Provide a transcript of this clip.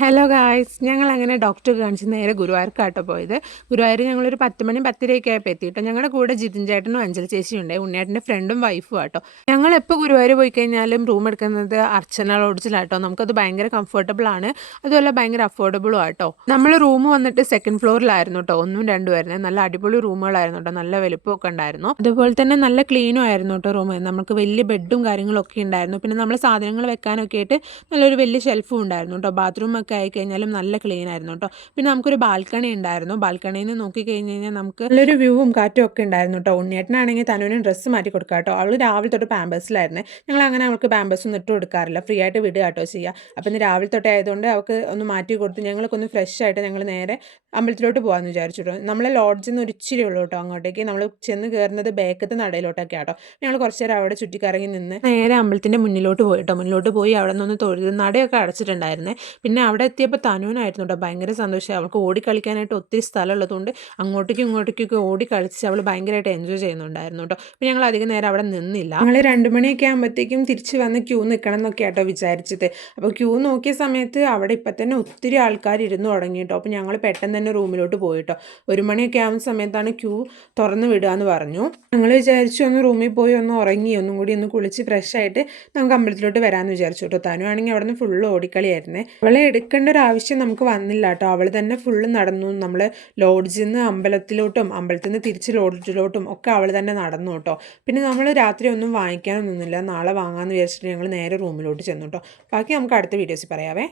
Hello guys, ഞങ്ങളങ്ങനെ ഡോക്ടറെ കാണിച്ച് നേരെ ഗുരുവായൂർക്കാട്ടോ പോയത്. ഗുരുവായൂർ ഞങ്ങളൊരു 10 മണി 10:30 ആയപ്പോൾ എത്തിയിട്ടോ. ഞങ്ങളുടെ കൂടെ ജിതിൻ ചേട്ടനും അഞ്ജലി ചേച്ചിയുണ്ട്, ഉണ്ണിയേട്ടൻ്റെ ഫ്രണ്ടും വൈഫും ആട്ടോ. ഞങ്ങളെപ്പോൾ ഗുരുവായൂർ പോയി കഴിഞ്ഞാലും റൂം എടുക്കുന്നത് അർച്ചന ലോഡ്ജിലാട്ടോ. നമുക്കത് ഭയങ്കര കംഫർട്ടബിൾ ആണ്, അതുപോലെ ഭയങ്കര അഫോർഡബിളും ആട്ടോ. നമ്മൾ റൂം വന്നിട്ട് സെക്കൻഡ് ഫ്ലോറിലായിരുന്നു കേട്ടോ, 1ഉം 2ഉം ആയിരുന്നു. നല്ല അടിപൊളി റൂമുകളായിരുന്നു കേട്ടോ, നല്ല വലുപ്പമൊക്കെ ഉണ്ടായിരുന്നു. അതുപോലെ തന്നെ നല്ല ക്ലീനും ആയിരുന്നു കേട്ടോ റൂം. നമുക്ക് വലിയ ബെഡും കാര്യങ്ങളൊക്കെ ഉണ്ടായിരുന്നു. പിന്നെ നമ്മൾ സാധനങ്ങൾ വെക്കാനൊക്കെ ആയിട്ട് നല്ലൊരു വലിയ ഷെൽഫും ഉണ്ടായിരുന്നു കേട്ടോ. ബാത്റൂം ഒക്കെ ആയിക്കഴിഞ്ഞാലും നല്ല ക്ലീൻ ആയിരുന്നു കേട്ടോ. പിന്നെ നമുക്കൊരു ബാൽക്കണി ഉണ്ടായിരുന്നു. ബാൽക്കണിയിൽ നിന്ന് നോക്കിക്കഴിഞ്ഞ് കഴിഞ്ഞാൽ നമുക്ക് നല്ലൊരു വ്യൂവും കാറ്റും ഒക്കെ ഉണ്ടായിരുന്നു കേട്ടോ. ഉണ്ണിയേട്ടനാണെങ്കിൽ തനുവിന് ഡ്രസ്സ് മാറ്റി കൊടുക്കുക കേട്ടോ. അവൾ രാവിലെ തൊട്ട് പാമ്പേഴ്സിലായിരുന്നു. ഞങ്ങൾ അങ്ങനെ അവൾക്ക് പാമ്പേഴ്സൊന്നും ഇട്ട് കൊടുക്കാറില്ല, ഫ്രീ ആയിട്ട് വിടുക കേട്ടോ ചെയ്യുക. അപ്പം ഇന്ന് രാവിലെ തൊട്ടേ ആയതുകൊണ്ട് അവൾക്ക് ഒന്ന് മാറ്റി കൊടുത്ത് ഞങ്ങളൊക്കെ ഒന്ന് ഫ്രഷ് ആയിട്ട് ഞങ്ങൾ നേരെ അമ്പലത്തിലോട്ട് പോകാമെന്ന് വിചാരിച്ചു കേട്ടോ. നമ്മളെ ലോഡ്ജിൽ നിന്ന് ഒരു ഇച്ചിരി ഉള്ളൂ കേട്ടോ അങ്ങോട്ടേക്ക്. നമ്മൾ ചെന്ന് കയറുന്നത് ബാക്കത്തെ നടയിലോട്ടൊക്കെ ആട്ടോ. ഞങ്ങൾ കുറച്ച് നേരം അവിടെ ചുറ്റിക്കറങ്ങി നിന്ന് നേരെ അമ്പലത്തിൻ്റെ മുന്നിലോട്ട് പോയി കേട്ടോ. മുന്നിലോട്ട് പോയി അവിടെ നിന്ന് തൊഴുത് നടയൊക്കെ അടച്ചിട്ടുണ്ടായിരുന്നേ. പിന്നെ അവിടെ എത്തിയപ്പോൾ തനുവിനായിരുന്നു കേട്ടോ ഭയങ്കര സന്തോഷം. അവൾക്ക് ഓടിക്കളിക്കാനായിട്ട് ഒത്തിരി സ്ഥലം ഉള്ളതുകൊണ്ട് അങ്ങോട്ടേക്കും ഇങ്ങോട്ടേക്കൊക്കെ ഓടി കളിച്ച് അവൾ ഭയങ്കരമായിട്ട് എൻജോയ് ചെയ്യുന്നുണ്ടായിരുന്നു കേട്ടോ. പിന്നെ ഞങ്ങൾ അധികം നേരം അവിടെ നിന്നില്ല. ഞങ്ങൾ 2 മണിയൊക്കെ ആകുമ്പോഴത്തേക്കും തിരിച്ച് വന്ന് ക്യൂ നിൽക്കണം എന്നൊക്കെ ആട്ടോ വിചാരിച്ചത്. അപ്പോൾ ക്യൂ നോക്കിയ സമയത്ത് അവിടെ ഇപ്പം തന്നെ ഒത്തിരി ആൾക്കാർ ഇരുന്ന് തുടങ്ങി കേട്ടോ. അപ്പോൾ ഞങ്ങൾ പെട്ടെന്ന് തന്നെ റൂമിലോട്ട് പോയിട്ടോ. 1 മണിയൊക്കെ ആവുന്ന സമയത്താണ് ക്യൂ തുറന്ന് വിടുക എന്ന് പറഞ്ഞു. ഞങ്ങൾ വിചാരിച്ചു ഒന്ന് റൂമിൽ പോയി ഒന്ന് ഉറങ്ങി ഒന്നും കൂടി ഒന്ന് കുളിച്ച് ഫ്രഷ് ആയിട്ട് നമുക്ക് അമ്പലത്തിലോട്ട് വരാമെന്ന് വിചാരിച്ചു കേട്ടോ. തനുവാണെങ്കിൽ അവിടെ നിന്ന് ഫുള്ള് ഓടിക്കളിയായിരുന്നേ. അവളെ എടുക്കേണ്ട ഒരു ആവശ്യം നമുക്ക് വന്നില്ല കേട്ടോ. അവൾ തന്നെ ഫുള്ള് നടന്നു. നമ്മൾ ലോഡ്ജിൽ നിന്ന് അമ്പലത്തിലോട്ടും അമ്പലത്തിൽ നിന്ന് തിരിച്ച് ലോഡ്ജിലോട്ടും ഒക്കെ അവൾ തന്നെ നടന്നു കേട്ടോ. പിന്നെ നമ്മൾ രാത്രി ഒന്നും വാങ്ങിക്കാനൊന്നും നിന്നില്ല. നാളെ വാങ്ങാമെന്ന് വിചാരിച്ചിട്ട് ഞങ്ങൾ നേരെ റൂമിലോട്ട് ചെന്നു കേട്ടോ. ബാക്കി നമുക്ക് അടുത്ത വീഡിയോസിൽ പറയാവേ.